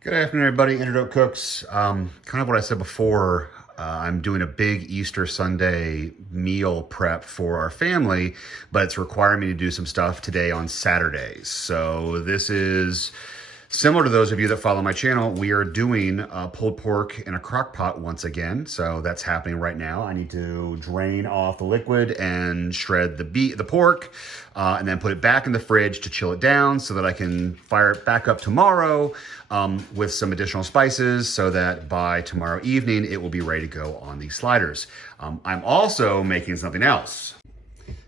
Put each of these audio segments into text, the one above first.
Good afternoon, everybody. Doak Cooks. Kind of what I said before. I'm doing a big Easter Sunday meal prep for our family, but it's requiring me to do some stuff today on Saturdays. So this is similar to those of you that follow my channel. We are doing pulled pork in a crock pot once again. So that's happening right now. I need to drain off the liquid and shred the pork and then put it back in the fridge to chill it down so that I can fire it back up tomorrow with some additional spices so that by tomorrow evening it will be ready to go on the sliders. I'm also making something else.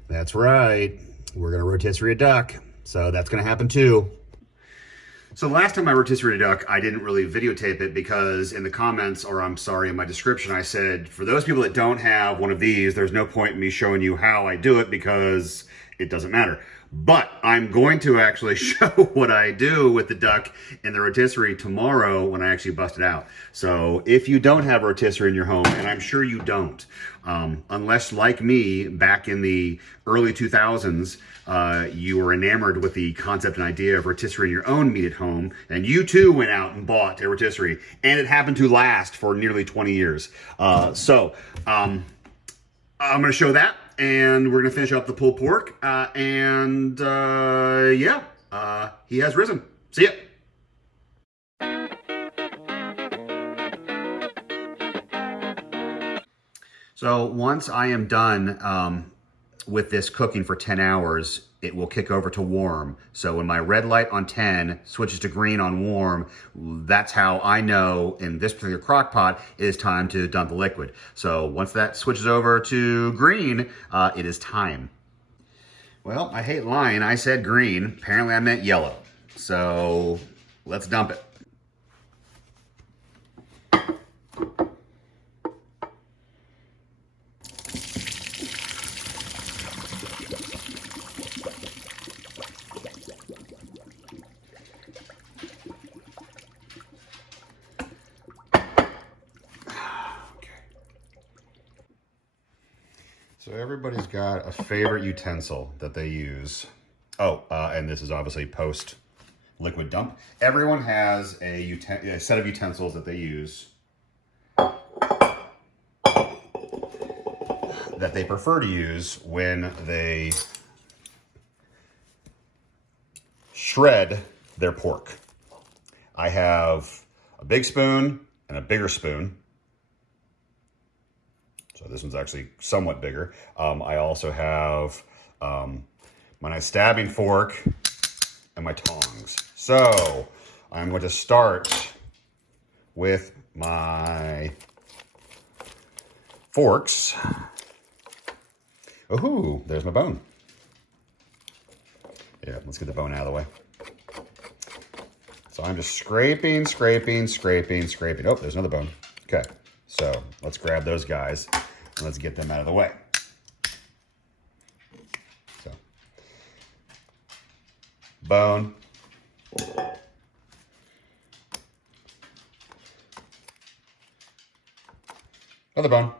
That's right. We're going to rotisserie a duck. So that's going to happen too. So last time I rotisserie a duck, I didn't really videotape it because in the comments, or I'm sorry, in my description, I said, for those people that don't have one of these, there's no point in me showing you how I do it because it doesn't matter. But I'm going to actually show what I do with the duck in the rotisserie tomorrow when I actually bust it out. So if you don't have a rotisserie in your home, and I'm sure you don't, unless like me back in the early 2000s, you were enamored with the concept and idea of rotisserie in your own meat at home, and you too went out and bought a rotisserie, and it happened to last for nearly 20 years. I'm going to show that. And we're gonna finish up the pulled pork, he has risen. See ya. So once I am done with this cooking for 10 hours, it will kick over to warm. So when my red light on 10 switches to green on warm, that's how I know in this particular crock pot it is time to dump the liquid. So once that switches over to green, it is time. Well, I hate lying. I said green. Apparently I meant yellow. So let's dump it. So everybody's got a favorite utensil that they use. Oh, and this is obviously post liquid dump. Everyone has a set of utensils that they use that they prefer to use when they shred their pork. I have a big spoon and a bigger spoon. So this one's actually somewhat bigger. I also have my nice stabbing fork and my tongs. So I'm going to start with my forks. Ooh, there's my bone. Yeah, let's get the bone out of the way. So I'm just scraping. Oh, there's another bone. Okay, so let's grab those guys. Let's get them out of the way. So, bone. Another bone.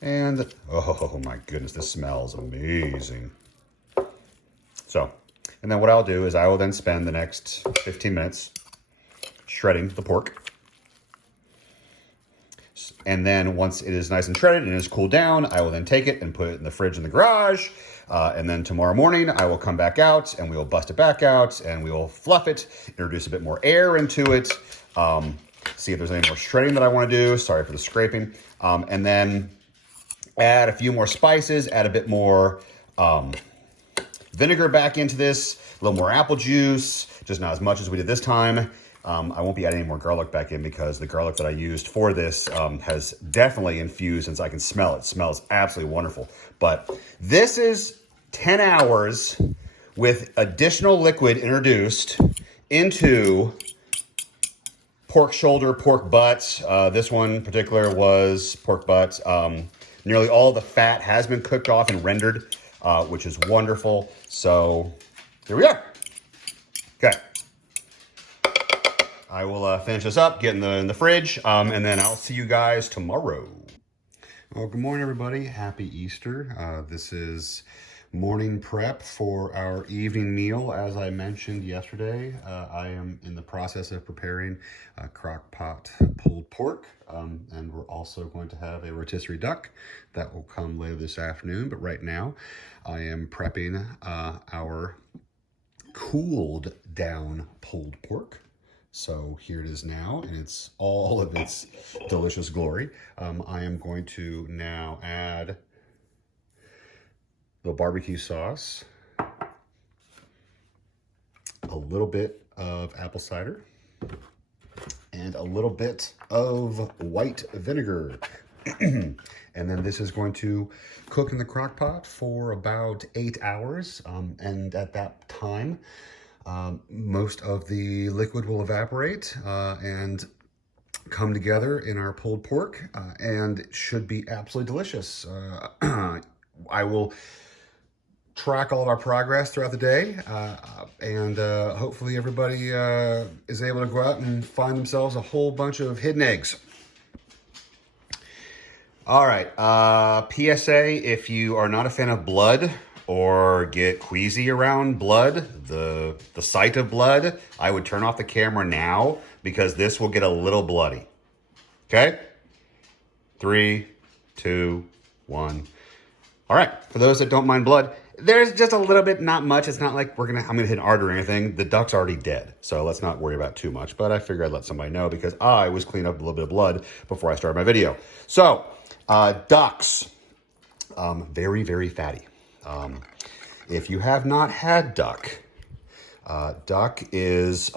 And, oh my goodness, this smells amazing. So, and then what I'll do is I will then spend the next 15 minutes shredding the pork. And then once it is nice and shredded and it is cooled down, I will then take it and put it in the fridge in the garage. And then tomorrow morning, I will come back out and we will bust it back out and we will fluff it, introduce a bit more air into it, see if there's any more shredding that I want to do. Sorry for the scraping. And then add a few more spices, add a bit more vinegar back into this, a little more apple juice, just not as much as we did this time. I won't be adding any more garlic back in because the garlic that I used for this has definitely infused since I can smell it. It smells absolutely wonderful. But this is 10 hours with additional liquid introduced into pork shoulder, pork butt. This one in particular was pork butt. Nearly all the fat has been cooked off and rendered, which is wonderful. So here we are. Okay. I will finish this up, get in the fridge, and then I'll see you guys tomorrow. Well, good morning, everybody. Happy Easter. This is morning prep for our evening meal. As I mentioned yesterday, I am in the process of preparing Crock-pot pulled pork, and we're also going to have a rotisserie duck that will come later this afternoon. But right now, I am prepping our cooled down pulled pork. So here it is now, and it's all of its delicious glory. I am going to now add the BBQ sauce, a little bit of apple cider, and a little bit of white vinegar. And then this is going to cook in the crock pot for about 8 hours. And at that time, most of the liquid will evaporate and come together in our pulled pork, and it should be absolutely delicious. I will track all of our progress throughout the day, and hopefully everybody is able to go out and find themselves a whole bunch of hidden eggs. All right, PSA, if you are not a fan of blood or get queasy around blood, the sight of blood, I would turn off the camera now because this will get a little bloody. Okay? 3, 2, 1. All right, for those that don't mind blood, there's just a little bit, not much. It's not like I'm gonna hit an artery or anything. The duck's already dead, so let's not worry about too much. But I figured I'd let somebody know because I was cleaning up a little bit of blood before I started my video. So, ducks, very, very fatty. If you have not had duck, duck is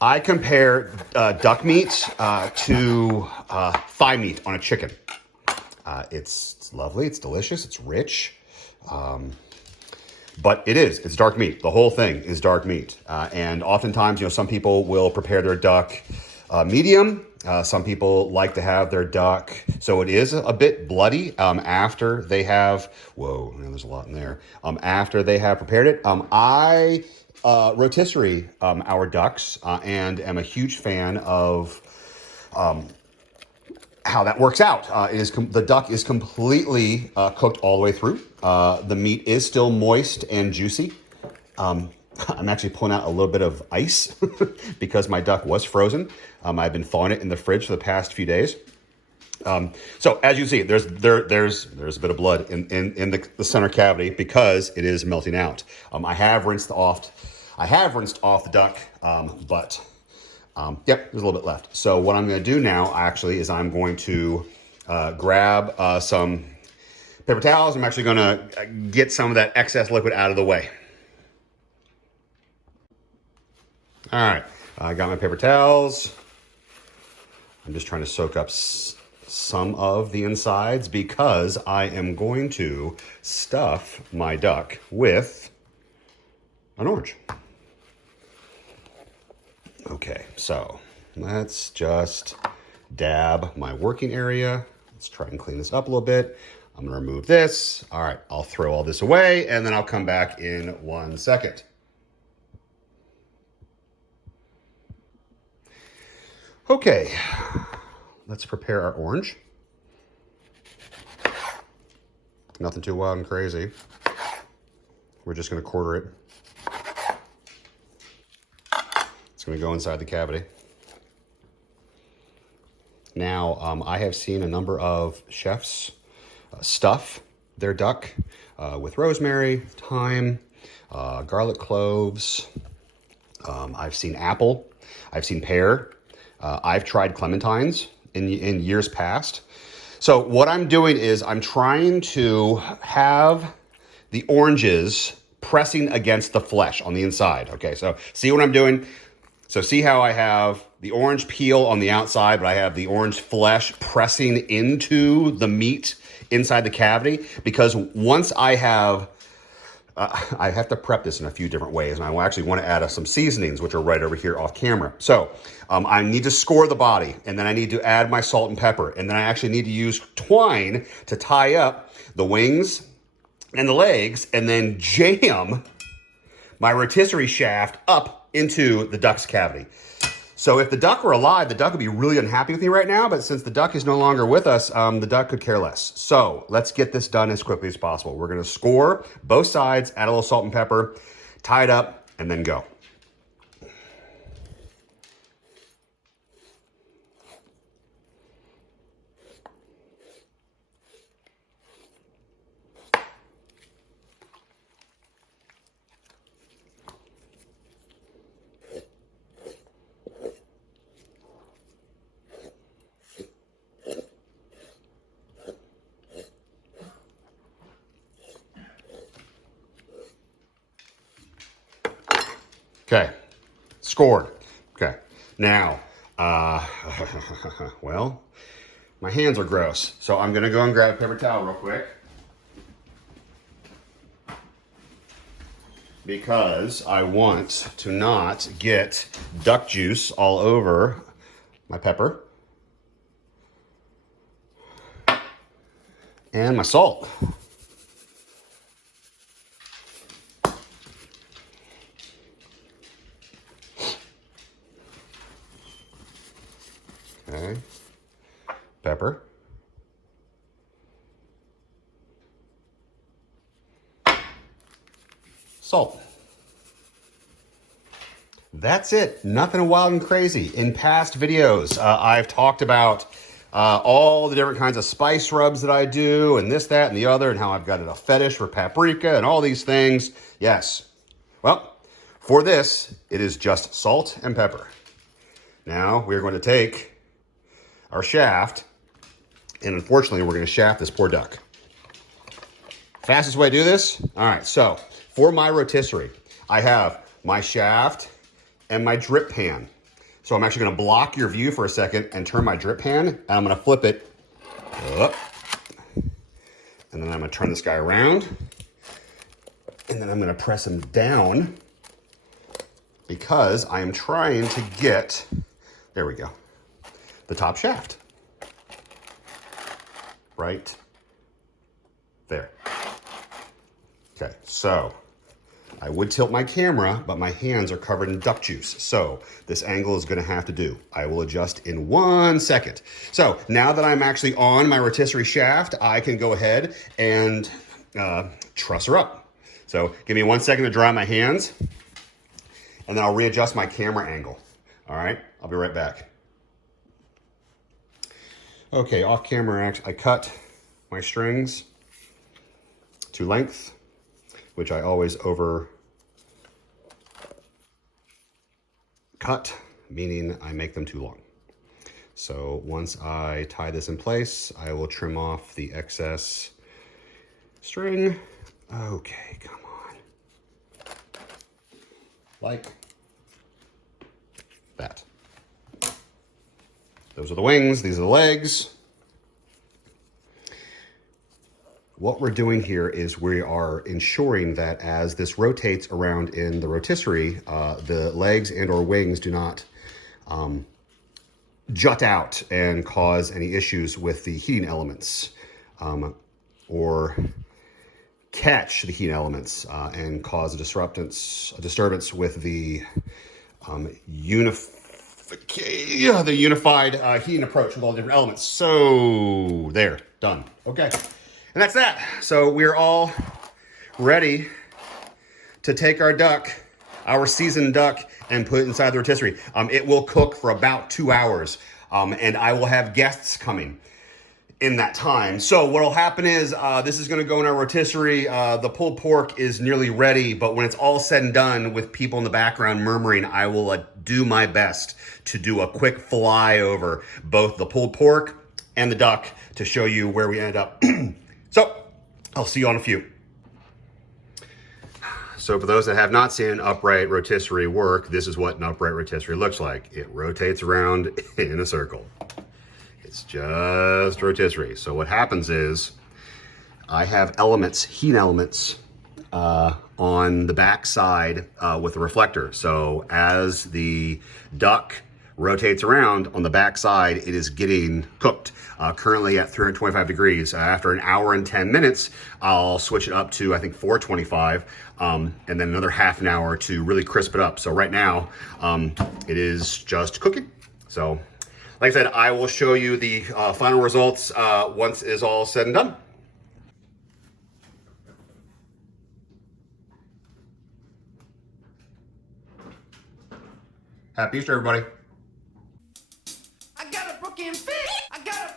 I compare duck meat to thigh meat on a chicken. It's lovely, it's delicious, it's rich, but it's dark meat. The whole thing is dark meat. And oftentimes, some people will prepare their duck medium. Some people like to have their duck, so it is a bit bloody after they have, whoa, there's a lot in there. After they have prepared it. I rotisserie our ducks and am a huge fan of how that works out. The duck is completely cooked all the way through. The meat is still moist and juicy. I'm actually pulling out a little bit of ice because my duck was frozen. I've been thawing it in the fridge for the past few days. So as you see, there's a bit of blood in the center cavity because it is melting out. I have rinsed off the duck, but yep, there's a little bit left. So what I'm going to do now actually is I'm going to grab some paper towels. I'm actually going to get some of that excess liquid out of the way. All right, I got my paper towels. I'm just trying to soak up some of the insides because I am going to stuff my duck with an orange. Okay, so let's just dab my working area. Let's try and clean this up a little bit. I'm gonna remove this. All right, I'll throw all this away and then I'll come back in 1 second. Okay, let's prepare our orange. Nothing too wild and crazy. We're just gonna quarter it. It's gonna go inside the cavity. Now, I have seen a number of chefs stuff their duck with rosemary, thyme, garlic cloves. I've seen apple, I've seen pear. I've tried clementines in years past. So what I'm doing is I'm trying to have the oranges pressing against the flesh on the inside. Okay, so see what I'm doing? So see how I have the orange peel on the outside, but I have the orange flesh pressing into the meat inside the cavity? Because once I have to prep this in a few different ways, and I actually want to add some seasonings, which are right over here off camera. So I need to score the body, and then I need to add my salt and pepper, and then I actually need to use twine to tie up the wings and the legs, and then jam my rotisserie shaft up into the duck's cavity. So if the duck were alive, the duck would be really unhappy with me right now, but since the duck is no longer with us, the duck could care less. So let's get this done as quickly as possible. We're gonna score both sides, add a little salt and pepper, tie it up, and then go. Okay, scored. Okay, now, well, my hands are gross, so I'm gonna go and grab a paper towel real quick. Because I want to not get duck juice all over my pepper and my salt. Okay, pepper. Salt. That's it. Nothing wild and crazy. In past videos, I've talked about all the different kinds of spice rubs that I do and this, that, and the other, and how I've got a fetish for paprika and all these things. Yes. Well, for this, it is just salt and pepper. Now we're going to take our shaft, and unfortunately, we're going to shaft this poor duck. Fastest way to do this? All right, so for my rotisserie, I have my shaft and my drip pan. So I'm actually gonna block your view for a second and turn my drip pan, and I'm gonna flip it up. And then I'm gonna turn this guy around. And then I'm gonna press him down because I am trying to get, there we go, the top shaft. Right there. Okay, so I would tilt my camera, but my hands are covered in duck juice. So this angle is gonna have to do. I will adjust in 1 second. So now that I'm actually on my rotisserie shaft, I can go ahead and truss her up. So give me 1 second to dry my hands, and then I'll readjust my camera angle. All right, I'll be right back. Okay, off camera, I cut my strings to length, which I always over cut, meaning I make them too long. So once I tie this in place, I will trim off the excess string. Okay, come on. Like that. Those are the wings, these are the legs. What we're doing here is we are ensuring that as this rotates around in the rotisserie, the legs and or wings do not jut out and cause any issues with the heating elements or catch the heating elements and cause a disturbance with the unified heating approach with all the different elements. So there, done. Okay. And that's that. So we're all ready to take our duck, our seasoned duck, and put it inside the rotisserie. It will cook for about 2 hours, and I will have guests coming in that time. So what will happen is this is gonna go in our rotisserie. The pulled pork is nearly ready, but when it's all said and done with people in the background murmuring, I will do my best to do a quick fly over both the pulled pork and the duck to show you where we ended up. So, I'll see you on a few. So for those that have not seen an upright rotisserie work, this is what an upright rotisserie looks like. It rotates around in a circle. It's just rotisserie. So what happens is I have elements, heat elements, on the back side with a reflector. So as the duck rotates around on the back side, it is getting cooked. Currently at 325 degrees. After an hour and 10 minutes, I'll switch it up to, I think, 425, and then another half an hour to really crisp it up. So right now, it is just cooking. So, like I said, I will show you the final results once it is all said and done. Happy Easter, everybody. I got a broken face. I got a